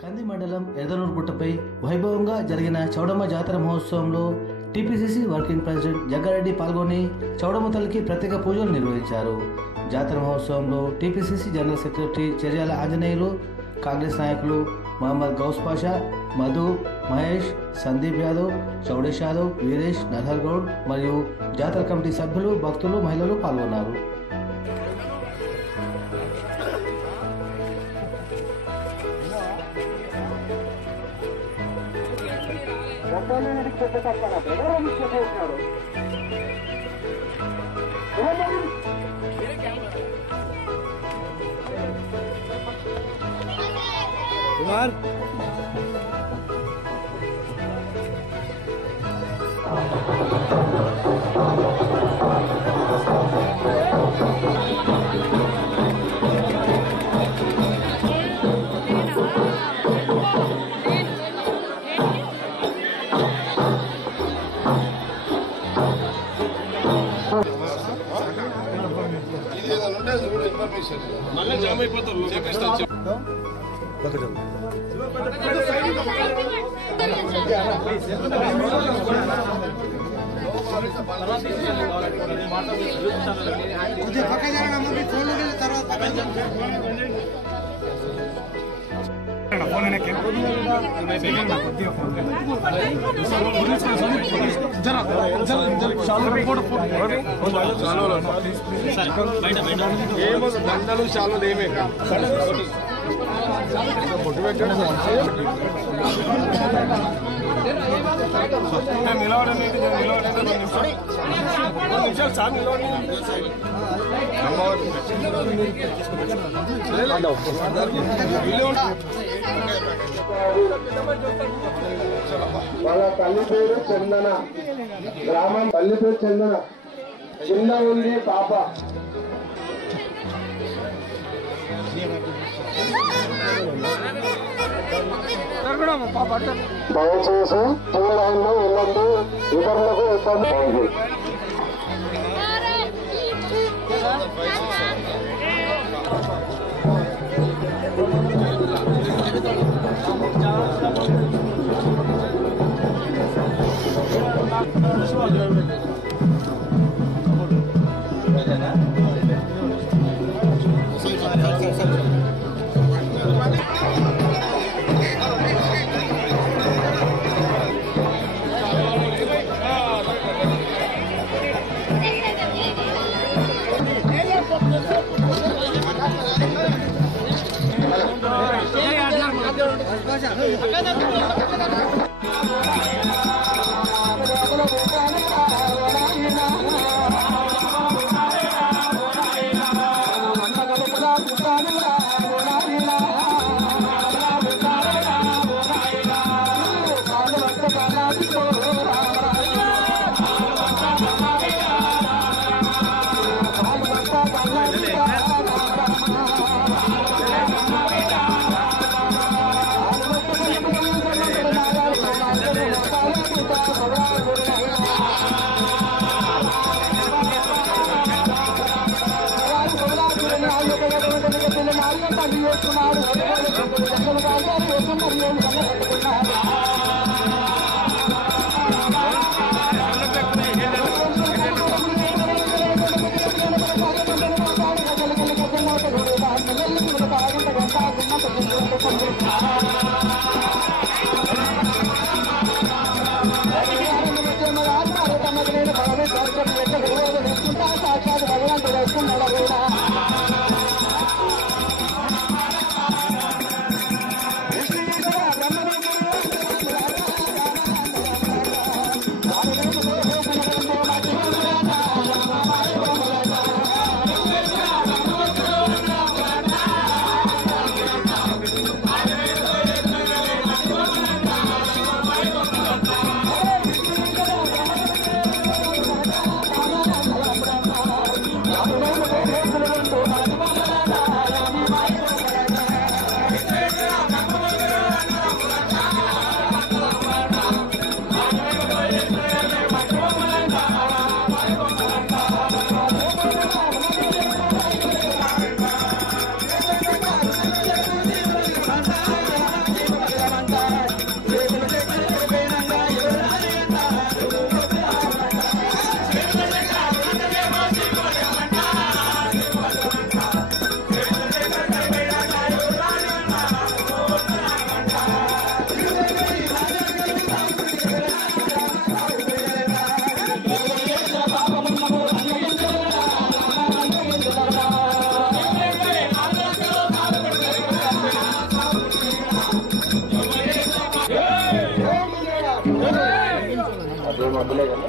కంది మండలం ఎర్రనూరుగుట్టపై వైభవంగా జరిగిన చౌడమ్మ జాతర మహోత్సవంలో టీపీసీసీ వర్కింగ్ ప్రెసిడెంట్ జగ్గారెడ్డి పాల్గొని చౌడమ్మ తల్లికి ప్రత్యేక పూజలు నిర్వహించారు. జాతర మహోత్సవంలో TPCC general secretary Cheryala Anjaneyulu, Congress నాయకులు మహమ్మద్ గౌస్ పాషా, మధు, మహేష్, సందీప్ యాదవ్, చౌడేష్ యాదవ్, వీరేష్, నర్హర్ గౌడ్ మరియు జాతర కమిటీ సభ్యులు, భక్తులు, మహిళలు పాల్గొన్నారు. कुमार మళ్ళీ జామ్ అయిపోతారు. ఏమో దండలు చాలా ఏమే వాళ్ళ తల్లి పేరు చందన, గ్రామం తల్లి పేరు చందన, చిన్న ఉంది పాప. దయచేసి క్యూ లైన్ లో వెళ్ళండి, ఇతరులకు ఇబ్బంది. వద్దులే కదా.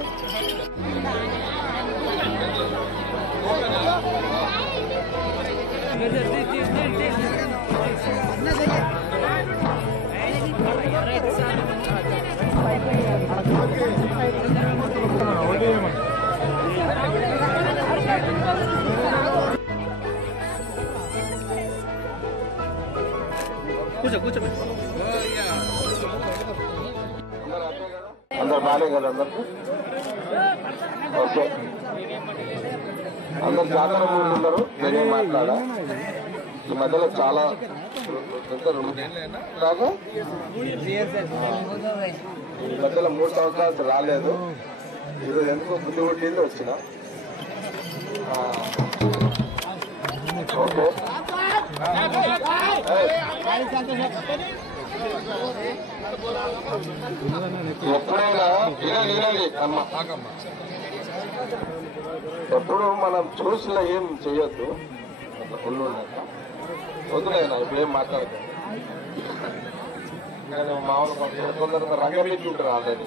అందరు బాగానే కదా అందరికి? ఓకే, అందరు జాతర ఊళ్ళు ఉన్నారు. నేనేం మాట్లాడా ఈ మధ్యలో చాలా కాదు, ఈ మధ్యలో 3 సంవత్సరాలు రాలేదు. ఈరోజు ఎందుకో గుడ్డు కొట్టింది వచ్చిన. ఓకే, ఎప్పుడైనా వినండి అమ్మ, ఎప్పుడు మనం చూసిన ఏం చెయ్యొద్దు. ఫుల్ వద్దులేనా ఇప్పుడు ఏం మాట్లాడతాను. మామూలు కొందరు రంగం పెట్టి ఉంటారు ఆల్రెడీ.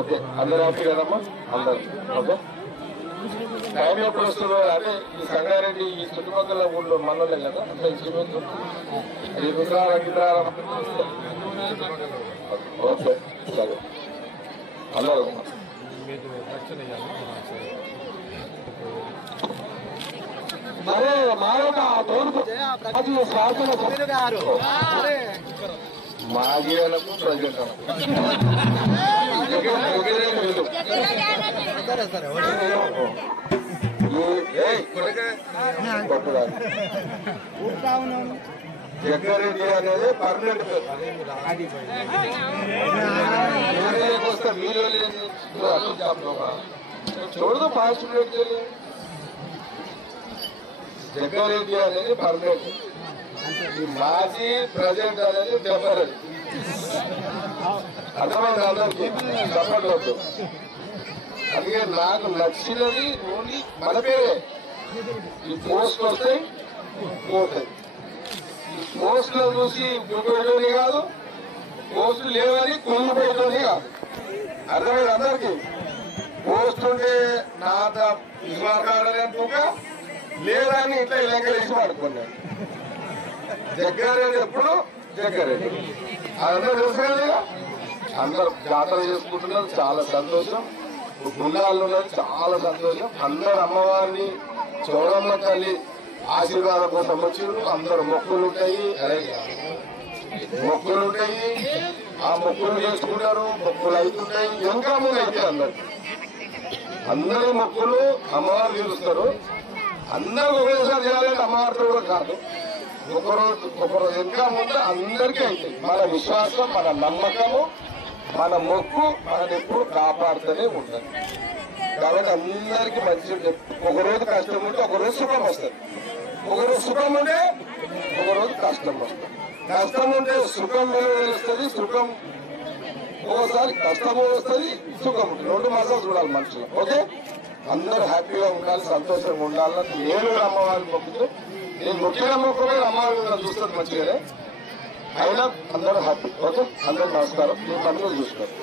ఓకే, అందరు హ్యాపీ కదమ్మా? అందరు ఓకే. టైం ఎప్పుడు వస్తుందో అంటే ఈ సంగారెడ్డి ఈ చుట్టుపక్కల ఊళ్ళో మనోళ్ళే కదా అంత ఇంచుమించు ఈ రుద్రారం. ఓకే సరే, అందరూ మరే మారక తోడుకు శాసన మాజీలకు ప్రజెంట్ జగ్గారెడ్డి అనేది పర్మనెంట్ వస్తే మీరు చూడదు ఫాస్ట్ జగ్గారెడ్డి అనేది పర్మనెంట్, ఈ మాజీ ప్రజెంట్ అనేది టెంపరీ. అర్థమైంది అందరికి? చెప్పట్లేదు. అందుకే నాకు నచ్చినది ఓన్లీ మన పేరే. ఈ పోస్ట్ వస్తాయి పోతాయి. ఈ పోస్టులో చూసి గుర్తుపెట్టేది కాదు, పోస్టులు లేవని కొనుగోలు కాదు. అర్థమైంది అందరికి? పోస్ట్ ఉంటే నా ఇది మాట్లాడలేక లేదని ఇట్లా ఇలాంటి పడుకున్నాను. జగ్గారెడ్డి ఎప్పుడు జగ్గారెడ్డి అదంతా తెలుసు కదా. అందరు జాతర చేసుకుంటున్నారు, చాలా సంతోషం. గుండాలు ఉన్నారు, చాలా సంతోషం. అందరు అమ్మవారిని చౌడమ్మ తల్లి ఆశీర్వాదం కోసం వచ్చారు. అందరు మొక్కులు ఉంటాయి, ఆ మొక్కులు చేసుకుంటారు, మొక్కులు అవుతుంటాయి, ఇంకా ముందు అయితే అందరి మొక్కులు అమ్మవారు తీరుస్తారు. అందరూ ఒకేసారి చేయాలంటే అమ్మవారితో కూడా కాదు, ఒకరోజు ఇంకా ముందు అందరికీ అవుతాయి. మన విశ్వాసం, మన నమ్మకము, మన మొక్కు మనని ఎప్పుడు కాపాడుతూనే ఉంటుంది. కాబట్టి అందరికీ మంచి, ఒకరోజు కష్టం ఉంటే ఒకరోజు సుఖం వస్తుంది, ఒకరోజు సుఖం ఉంటే ఒకరోజు కష్టం వస్తుంది. కష్టం ఉంటే సుఖం విలువ వస్తుంది, సుఖం ఒకసారి కష్టము వస్తుంది, సుఖం ఉంటుంది. 2 మాసాలు చూడాలి మనుషులు. ఓకే, అందరూ హ్యాపీగా ఉండాలి, సంతోషంగా ఉండాలని నేను అమ్మవారిని మొక్కుతూ, నేను ముఖ్యంగా మొక్కమే అమ్మవారిని చూస్తుంది మంచిగానే. అయినా అందరూ హ్యాపీ. ఓకే, అందరూ నమస్కారం. మీ పనులు చూసుకోండి.